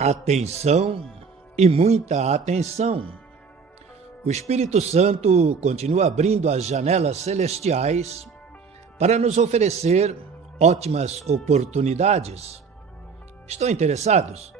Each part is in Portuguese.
Atenção e muita atenção. O Espírito Santo continua abrindo as janelas celestiais para nos oferecer ótimas oportunidades. Estão interessados?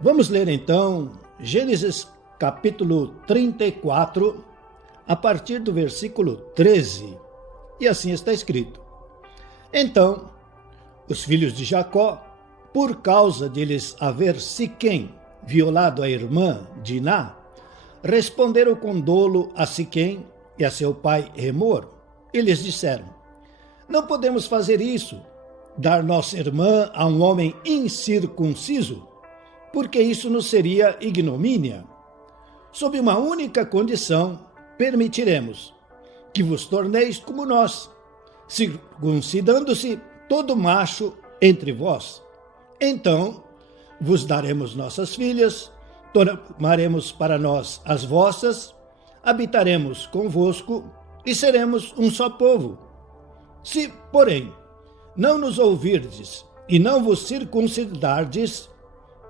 Vamos ler então Gênesis capítulo 34, a partir do versículo 13. E assim está escrito: Então, os filhos de Jacó, por causa de lhes haver Siquém violado a irmã Diná, responderam com dolo a Siquém e a seu pai Emor, e lhes disseram: Não podemos fazer isso, dar nossa irmã a um homem incircunciso, porque isso nos seria ignomínia. Sob uma única condição, permitiremos que vos torneis como nós, circuncidando-se todo macho entre vós. Então vos daremos nossas filhas, tomaremos para nós as vossas, habitaremos convosco e seremos um só povo. Se, porém, não nos ouvirdes e não vos circuncidardes,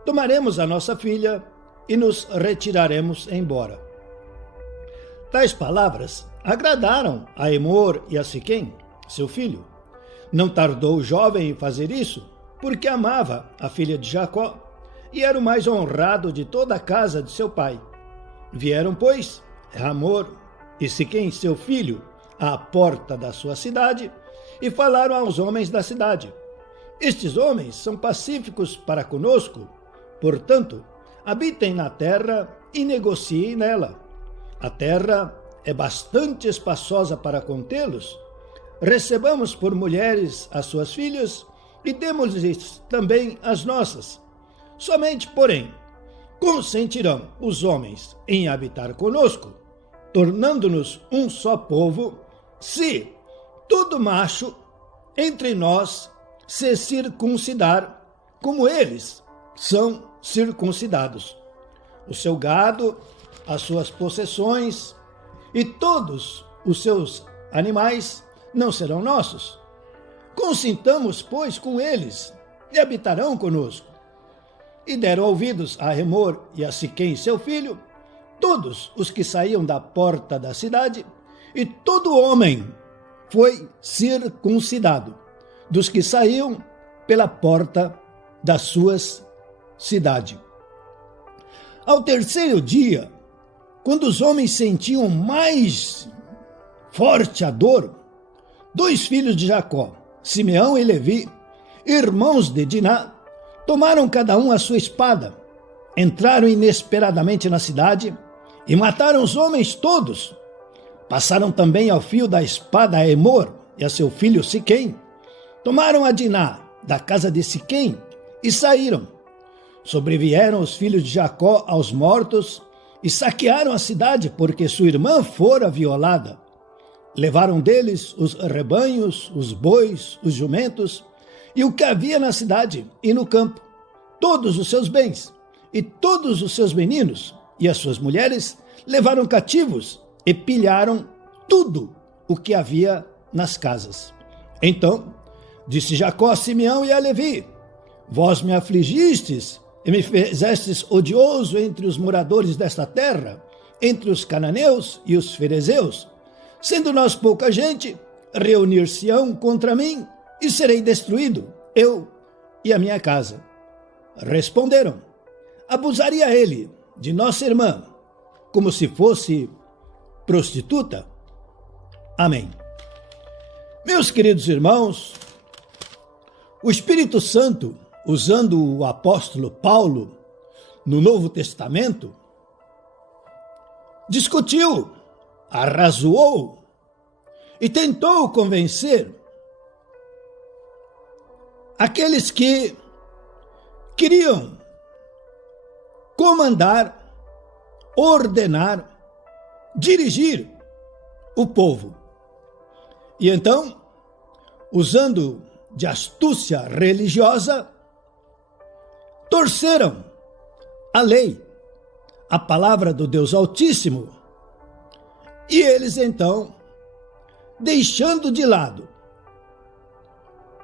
tomaremos a nossa filha e nos retiraremos embora. Tais palavras agradaram a Emor e a Siquém, seu filho. Não tardou o jovem em fazer isso, porque amava a filha de Jacó e era o mais honrado de toda a casa de seu pai. Vieram, pois, Emor e Siquém, seu filho, à porta da sua cidade e falaram aos homens da cidade: Estes homens são pacíficos para conosco, portanto, habitem na terra e negociem nela. A terra é bastante espaçosa para contê-los. Recebamos por mulheres as suas filhas e demos-lhes também as nossas. Somente, porém, consentirão os homens em habitar conosco, tornando-nos um só povo, se todo macho entre nós se circuncidar, como eles são circuncidados. O seu gado, as suas possessões e todos os seus animais não serão nossos. Consintamos, pois, com eles, e habitarão conosco. E deram ouvidos a Emor e a Siquém, seu filho, todos os que saíam da porta da cidade, e todo homem foi circuncidado, dos que saíam pela porta das suas cidades. Ao terceiro dia, quando os homens sentiam mais forte a dor, dois filhos de Jacó, Simeão e Levi, irmãos de Diná, tomaram cada um a sua espada, entraram inesperadamente na cidade e mataram os homens todos. Passaram também ao fio da espada a Emor e a seu filho Siquém, tomaram a Diná da casa de Siquém e saíram. Sobrevieram os filhos de Jacó aos mortos e saquearam a cidade, porque sua irmã fora violada. Levaram deles os rebanhos, os bois, os jumentos e o que havia na cidade e no campo, todos os seus bens e todos os seus meninos e as suas mulheres levaram cativos e pilharam tudo o que havia nas casas. Então disse Jacó a Simeão e a Levi: Vós me afligistes e me fizestes odioso entre os moradores desta terra, entre os cananeus e os ferezeus. Sendo nós pouca gente, reunir-se-ão contra mim e serei destruído, eu e a minha casa. Responderam: Abusaria ele de nossa irmã, como se fosse prostituta? Amém. Meus queridos irmãos, o Espírito Santo, usando o apóstolo Paulo no Novo Testamento, discutiu, arrazoou e tentou convencer aqueles que queriam comandar, ordenar, dirigir o povo. E então, usando de astúcia religiosa, torceram a lei, a palavra do Deus Altíssimo. E eles, então, deixando de lado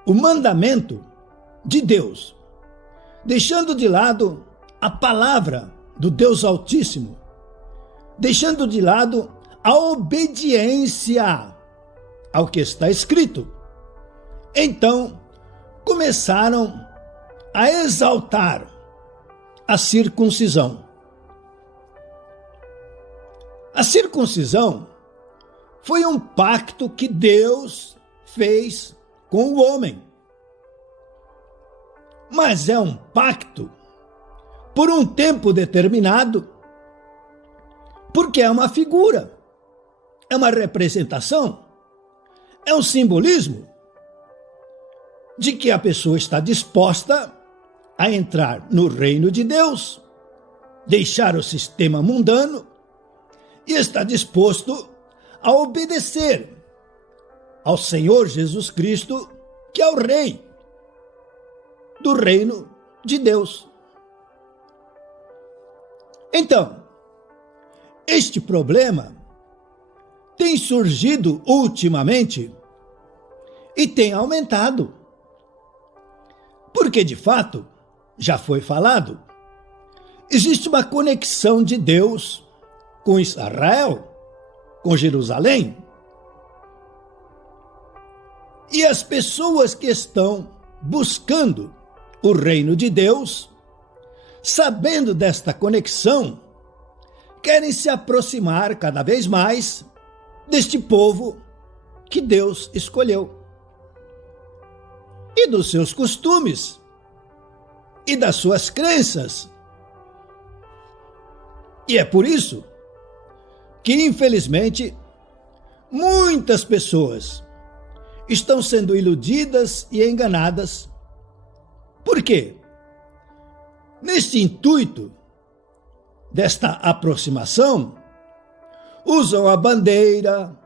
o mandamento de Deus deixando de lado a palavra do Deus Altíssimo, deixando de lado a obediência ao que está escrito. Então, começaram a exaltar a circuncisão. A circuncisão foi um pacto que Deus fez com o homem. Mas é um pacto por um tempo determinado, porque é uma figura, é uma representação, é um simbolismo de que a pessoa está disposta a entrar no reino de Deus, deixar o sistema mundano e está disposto a obedecer ao Senhor Jesus Cristo, que é o Rei do reino de Deus. Então, este problema tem surgido ultimamente e tem aumentado. Porque, de fato, já foi falado, existe uma conexão de Deus com Israel, com Jerusalém. E as pessoas que estão buscando o reino de Deus, sabendo desta conexão, querem se aproximar cada vez mais deste povo que Deus escolheu, e dos seus costumes, e das suas crenças. E é por isso que, infelizmente, muitas pessoas estão sendo iludidas e enganadas. Por quê? Neste intuito desta aproximação, usam a bandeira,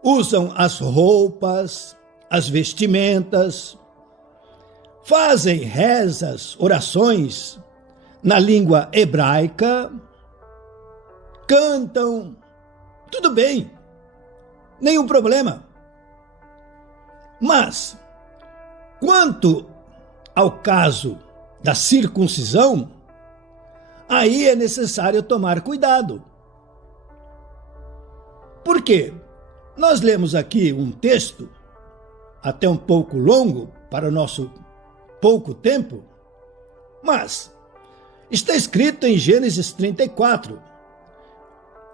usam as roupas, as vestimentas, fazem rezas, orações na língua hebraica, cantam, tudo bem, nenhum problema. Mas, quanto ao caso da circuncisão, aí é necessário tomar cuidado. Por quê? Nós lemos aqui um texto, até um pouco longo para o nosso pouco tempo, mas está escrito em Gênesis 34.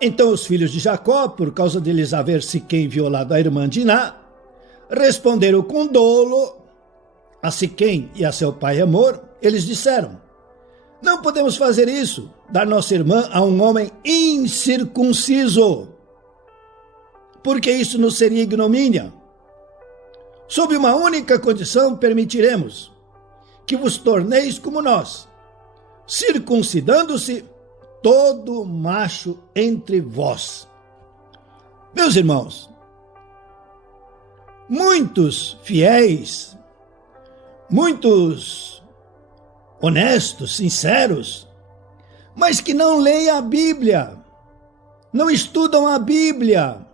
Então os filhos de Jacó, por causa de eles haver Siquém violado a irmã Diná, responderam com dolo a Siquém e a seu pai Hamor. Eles disseram: não podemos fazer isso, dar nossa irmã a um homem incircunciso, porque isso nos seria ignomínia. Sob uma única condição permitiremos que vos torneis como nós, circuncidando-se todo macho entre vós. Meus irmãos, muitos fiéis, muitos honestos, sinceros, mas que não leem a Bíblia, não estudam a Bíblia,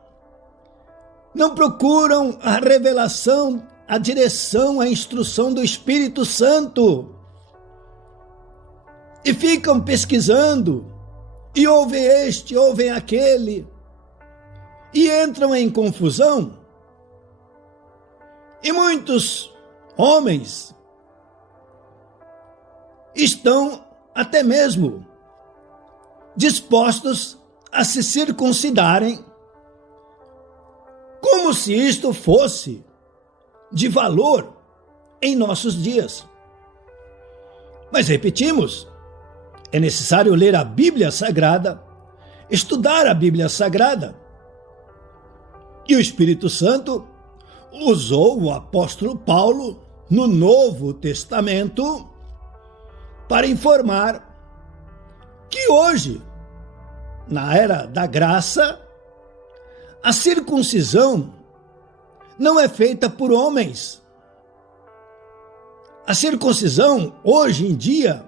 não procuram a revelação, a direção, a instrução do Espírito Santo, e ficam pesquisando, e ouvem este, ouvem aquele, e entram em confusão. E muitos homens estão até mesmo dispostos a se circuncidarem, como se isto fosse de valor em nossos dias. Mas repetimos, é necessário ler a Bíblia Sagrada, estudar a Bíblia Sagrada. E o Espírito Santo usou o apóstolo Paulo no Novo Testamento para informar que hoje, na era da graça, a circuncisão não é feita por homens. A circuncisão, hoje em dia,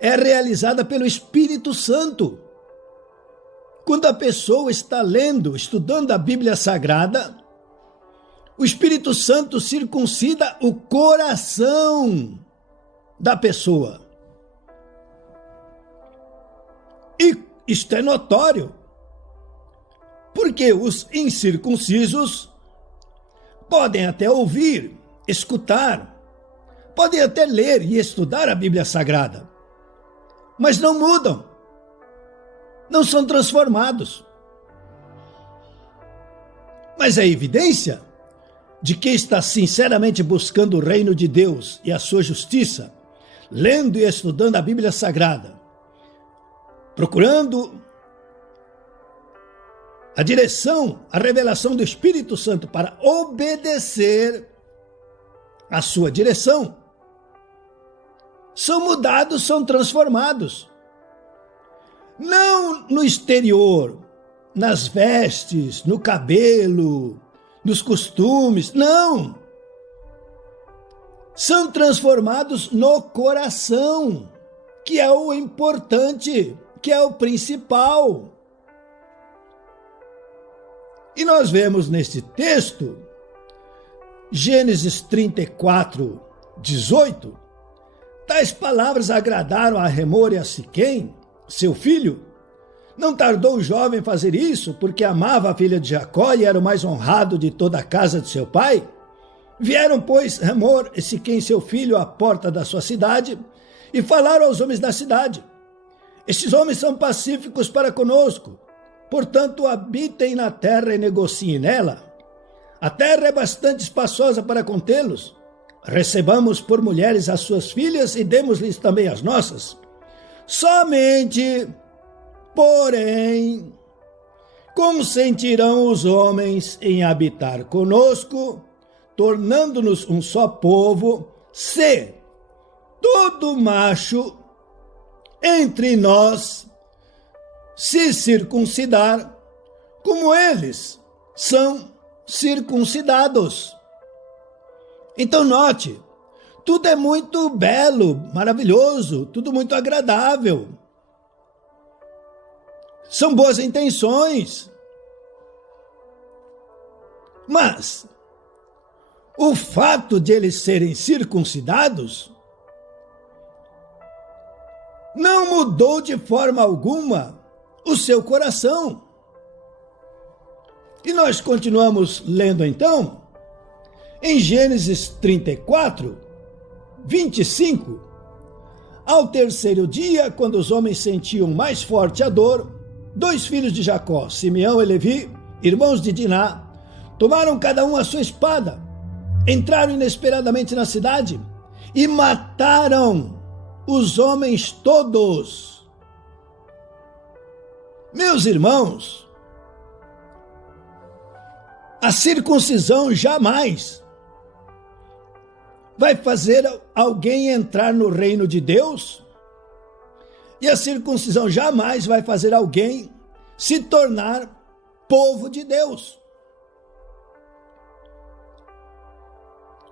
é realizada pelo Espírito Santo. Quando a pessoa está lendo, estudando a Bíblia Sagrada, o Espírito Santo circuncida o coração da pessoa. E isto é notório, porque os incircuncisos podem até ouvir, escutar, podem até ler e estudar a Bíblia Sagrada, mas não mudam, não são transformados. Mas é evidência de que está sinceramente buscando o reino de Deus e a sua justiça, lendo e estudando a Bíblia Sagrada, procurando a direção, a revelação do Espírito Santo para obedecer a sua direção, são mudados, são transformados. Não no exterior, nas vestes, no cabelo, nos costumes, não. São transformados no coração, que é o importante, que é o principal. E nós vemos neste texto, Gênesis 34, 18, tais palavras agradaram a Hamor e a Siquém, seu filho. Não tardou o jovem fazer isso, porque amava a filha de Jacó e era o mais honrado de toda a casa de seu pai. Vieram, pois, Hamor e Siquém, seu filho, à porta da sua cidade, e falaram aos homens da cidade: estes homens são pacíficos para conosco, portanto habitem na terra e negociem nela. A terra é bastante espaçosa para contê-los. Recebamos por mulheres as suas filhas e demos-lhes também as nossas. Somente, porém, consentirão os homens em habitar conosco, tornando-nos um só povo, se todo macho entre nós se circuncidar, como eles são circuncidados. Então note, tudo é muito belo, maravilhoso, tudo muito agradável. São boas intenções. Mas o fato de eles serem circuncidados não mudou de forma alguma o seu coração. E nós continuamos lendo então, em Gênesis 34, 25. Ao terceiro dia, quando os homens sentiam mais forte a dor, 2 filhos de Jacó, Simeão e Levi, irmãos de Diná, tomaram cada um a sua espada, entraram inesperadamente na cidade e mataram os homens todos. Meus irmãos, a circuncisão jamais vai fazer alguém entrar no reino de Deus, e a circuncisão jamais vai fazer alguém se tornar povo de Deus.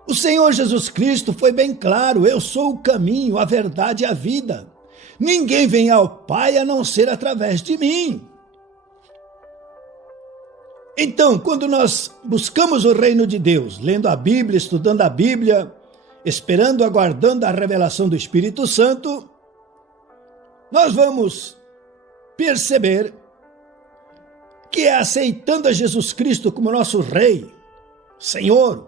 O Senhor Jesus Cristo foi bem claro: eu sou o caminho, a verdade e a vida. Ninguém vem ao Pai a não ser através de mim. Então, quando nós buscamos o reino de Deus, lendo a Bíblia, estudando a Bíblia, esperando, aguardando a revelação do Espírito Santo, nós vamos perceber que é aceitando a Jesus Cristo como nosso Rei, Senhor,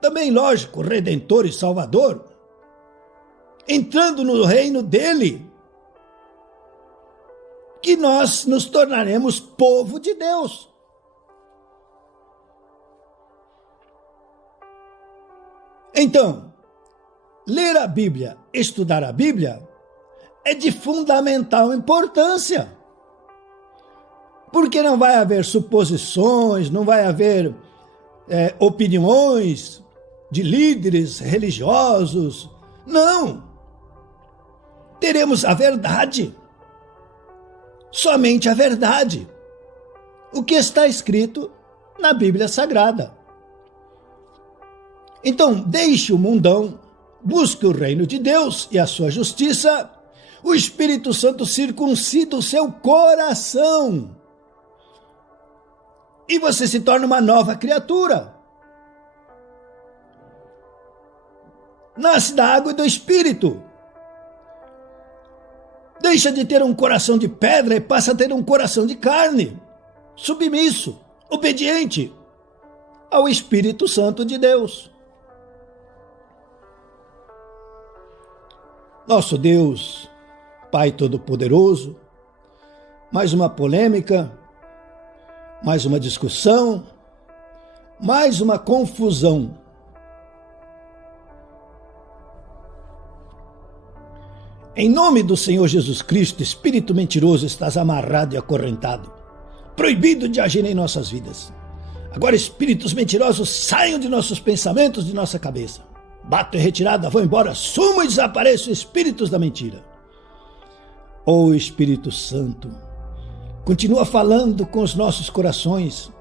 também, lógico, Redentor e Salvador, entrando no reino dele, que nós nos tornaremos povo de Deus. Então, ler a Bíblia, estudar a Bíblia, é de fundamental importância. Porque não vai haver suposições, não vai haver opiniões de líderes religiosos. Não. Teremos a verdade. Somente a verdade. O que está escrito na Bíblia Sagrada. Então, deixe o mundão, busque o reino de Deus e a sua justiça. O Espírito Santo circuncida o seu coração. E você se torna uma nova criatura. nasce da água e do Espírito. Deixa de ter um coração de pedra e passa a ter um coração de carne, submisso, obediente ao Espírito Santo de Deus. Nosso Deus, Pai Todo-Poderoso, mais uma polêmica, mais uma discussão, mais uma confusão. Em nome do Senhor Jesus Cristo, espírito mentiroso, estás amarrado e acorrentado, proibido de agir em nossas vidas. Agora, espíritos mentirosos, saiam de nossos pensamentos, de nossa cabeça. Bato em retirada, vou embora, sumo e desapareço, espíritos da mentira. Ó Espírito Santo, continua falando com os nossos corações,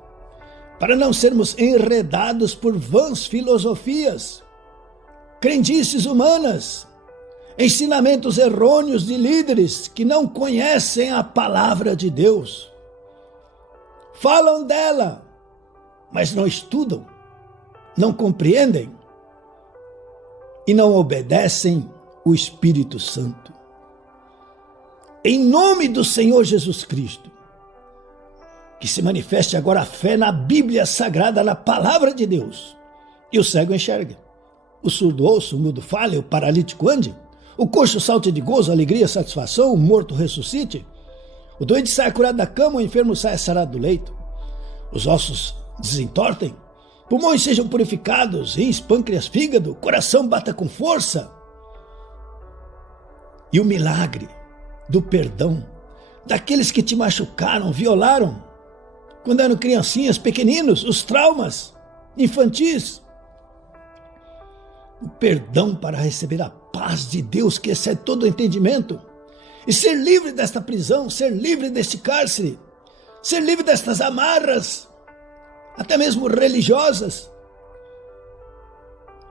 para não sermos enredados por vãs filosofias, crendices humanas, ensinamentos errôneos de líderes que não conhecem a palavra de Deus. Falam dela, mas não estudam, não compreendem e não obedecem o Espírito Santo. Em nome do Senhor Jesus Cristo, que se manifeste agora a fé na Bíblia Sagrada, na palavra de Deus, e o cego enxergue, o surdo ouça, o mudo fale, o paralítico ande, o coxo salte de gozo, alegria, satisfação, o morto ressuscite, o doente saia curado da cama, o enfermo saia sarado do leito, os ossos desentortem, pulmões sejam purificados, rins, pâncreas, fígado, coração bata com força. E o milagre do perdão daqueles que te machucaram, violaram, quando eram criancinhas, pequeninos, os traumas infantis. O perdão para receber a paz de Deus que excede todo o entendimento e ser livre desta prisão, ser livre deste cárcere, ser livre destas amarras, até mesmo religiosas.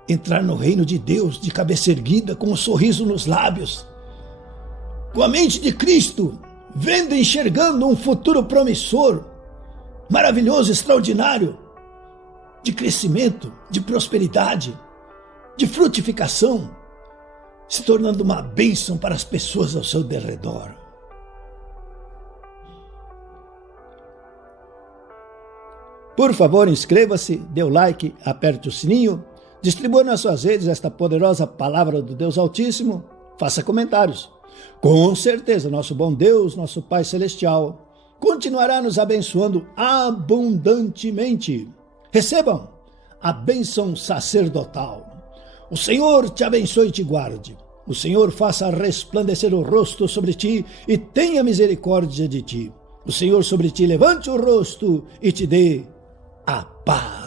Entrar no reino de Deus de cabeça erguida, com um sorriso nos lábios, com a mente de Cristo, vendo e enxergando um futuro promissor, maravilhoso, extraordinário, de crescimento, de prosperidade, de frutificação, se tornando uma bênção para as pessoas ao seu derredor. Por favor, inscreva-se, dê o like, aperte o sininho, distribua nas suas redes esta poderosa palavra do Deus Altíssimo, faça comentários. Com certeza, nosso bom Deus, nosso Pai Celestial, continuará nos abençoando abundantemente. Recebam a bênção sacerdotal. O Senhor te abençoe e te guarde. O Senhor faça resplandecer o rosto sobre ti e tenha misericórdia de ti. O Senhor sobre ti levante o rosto e te dê a paz.